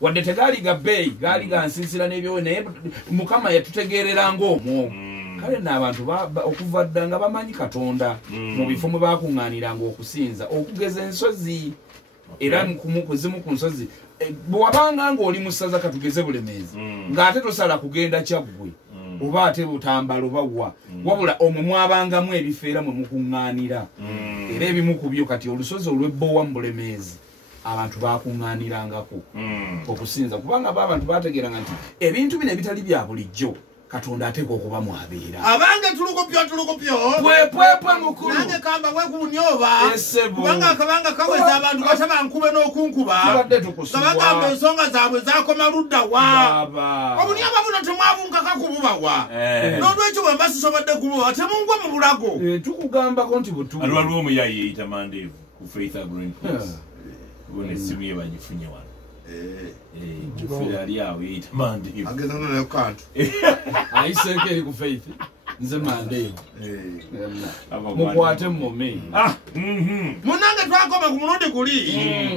wadde tegaali ga bbeeyi gaali gansinsira n'ebyowe naye mukama yatutegeerera ng'omwo kale n'abantu okuva dda nga bamanyi katonda mu bifo mwe bakuŋŋaaniranga okusinza okugeza ensozi era zimu ku nsozi bwe wabanga ng'oli mu ssaza katugeze Bulemeezi ng'ate tosala kugenda Kyaggwe oba ate Butambala oba wa wabula omwo mwabangamu ebifo era mwe mukuŋŋaanira era ebimu ku byo kati olusozi olw'Ebbowa mu Bulemeezi abantu bakuŋŋaanirangako okusinza kubanga abantu bategeeranga nti ebintu bino ebitali bya bulijjo Katonda ateeka okuba mwabeera abange tulukupyo pwepwepwe mukulu nange kamba wekunyoba kubanga akabanga kaweza abantu batabankube n'okunkuba kabagamba ensonga zaabwe zakoma ludda wa obunyoba buno temwabunkaka kububawa n'olwekyo bwe mbasisobodde kububawa temungwa mu bulago tukugambako nti butu aliwo omuyayi yeyita Mandeevu ku Faith Agron bona essimu ye bagifunye wano ali awo yeyita Mandeevu agenda nayo kantu ayiseeko eri ku Faith nze Mandeevu mukwate mumome munange twakoma ku mulundi guli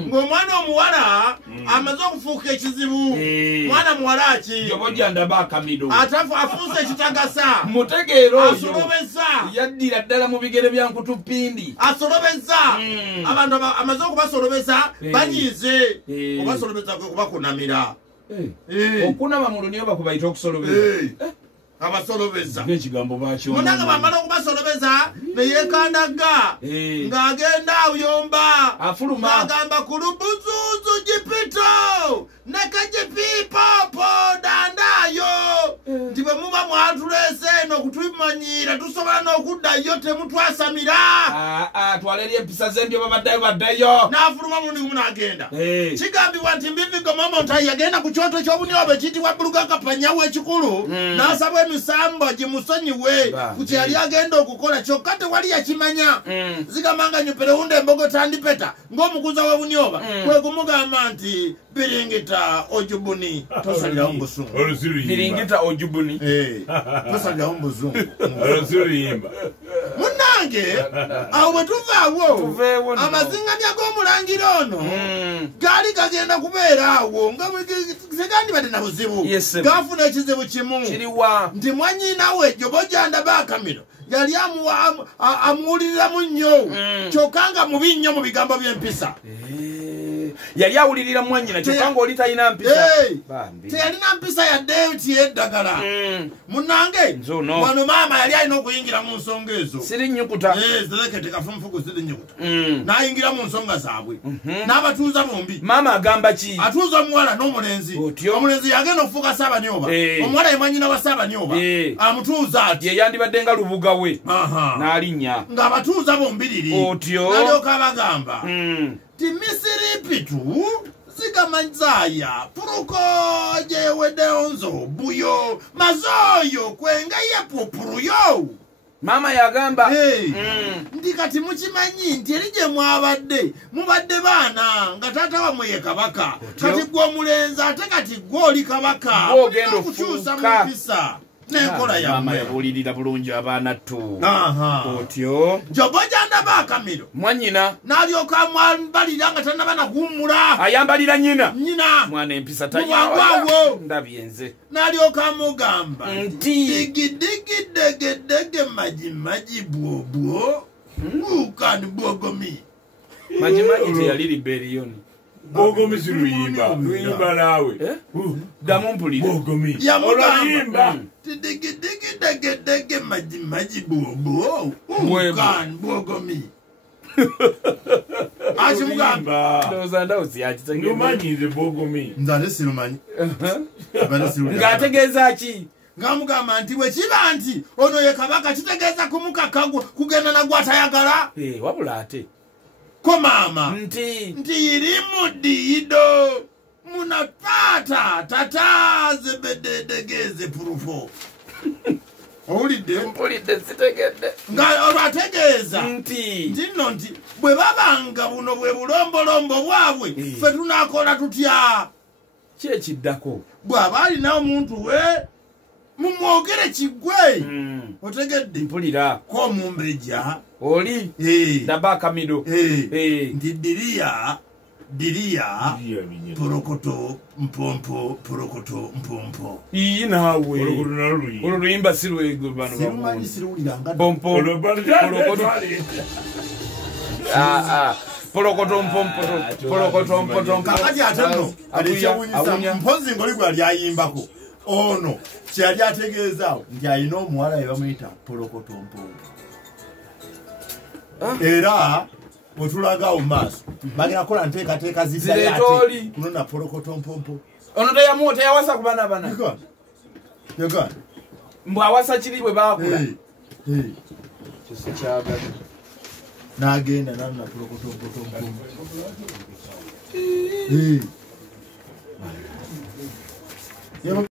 ng'omwana omuwala amaze okufuuka ekizibu mwana muwala ki Jobojjandaba Akamido afuuse ekitagasa mutegeero oyo asolobeza yaddira ddala mu bigere bya Nkutuppindi asolobeza abantu amaze okubasolobeza banyiize obasolobeza kwe kubakunamira okunama mu lunyoba kubayita okusolobeza abasolobeza n'ekigambo bakyo munanga bamala okubasolobeza neyekandaga ng'agenda awuyomba afuluma agamba ku lubuzuzu gipito nekagipipopo dandayo nti bwe muba mwatulese eno okutumanyiira tusobola n'okuddayo temutwasamira twalera empisa z'endyoba baddayo n'afuluma mulundi gumu n'agenda kigambibwa nti Mbivigo Momontai yagenda ku kyoto ky'obunyoba ekiyitibwa Bulugakapanyawo ekikulu n'asabwa emisambo gimusonyiwe ku kye yali agenda okukola kyokka tewali yakimanya zigambanga nyuperewunda embogo tandipeta ng'omukuza w'obunyoba kwe kumugamba nti biringita ojubuni tosalirawo muzungu biringita ojubuni tosalirawo muzungu munange awo bwe tuvaawo amazingamya g'omulangira ono gaali gagenda kubeera awo nga segandibadde na buzibu gaafuna ekizibu kimu nti mwanyinawe Jobojjandaba Akamiro yali amuwuliriramu nnyo kyokka nga mubi nnyo mu bigambo by'empisa yali awulirira mwanyina kyokka ng'oli talina mpisa teyalina mpisa yadde tiyeddagala munange wano maama yali alina okuyingira mu nsonga ezo siri nnyukuta zirekete kafumufugu siri nnyukuta n'ayingira mu nsonga zaabwe n'abatuuza bombi maama agamba ki atuuza omuwala n'omulenzi omulenzi yagenda okufuuka Saabanyoba omuwala ye mwanyina wa Saabanyoba amutuuza ati ye yandibadde nga lubuga we n'alinnya ng'abatuuza bombiriri n'alyoka abagamba Misiri pitu zigamanyizaya puruko jewedeonzo buyo mazoyo kwenga yepupuruyo mama yagamba ndi kati mukimanyi nti eri gye mubadde baana nga taata wamwe ye kabaka kati gwe omulenzi ate kati gwe oli kabaka ogenda okukyusa mu mpisa n'enkola yammwe yabulirira bulungi abaana tu otyo Jobojjandaba Akamiro mwanyina n'alyoka amwambalira nga tannaba nakuwummula ayambalira nyina mwana empisa tayaawo ndabye nze n'alyoka amugamba nti digidegedege majimaji bwobwo ukani bwogomi majimaji teyali liberiyoni Bogomi si luyimba nawe damu mpulira Bogomi yamugamba digidegedege majimaji bwobwo ukani bwogomi akimugamba ndowooza ndawuzi yakitegeeza lumanyize Bogomi nzate sirumanyi ng'ategeeza ki ng'amugamba nti bwe kiba nti ono ye kabaka kitegeeza kumukaka kugenda nagwe atayagala wabula ate ko maama nti irimu diido munapata tata zebededegeze purufo mpulidde sitegedde nga olwategeeza nti nno nti bwe babanga buno bwe bulombolombo bwabwe ffe tunaakola tutya ki ekiddako bw'aba alina omuntu we mumwogere kiggwe otegedde mpulira ko omumbejja oli Daba Akamido nti Diriya Diria porokoto mpompo porokoto mpompo iyi nawe ururuyimba sirwego bano sirumanyi siruwuliranga pompo porokoto porokoto mpompo porokoto mpompo kakati atano alikyewunyisa mpozi ngoli gwali ayimbako ono kyali ategeezaawo nti alina omuwala we bamuyita porokoto mpompo era bwetulagaawo mu maaso bagenda kukola nteekateeka ziddayo kunona porokoto mpompo ono teyawasa ku baana bana mbw awasa kiri bwe baakula n'agenda nanona porokoto mpompo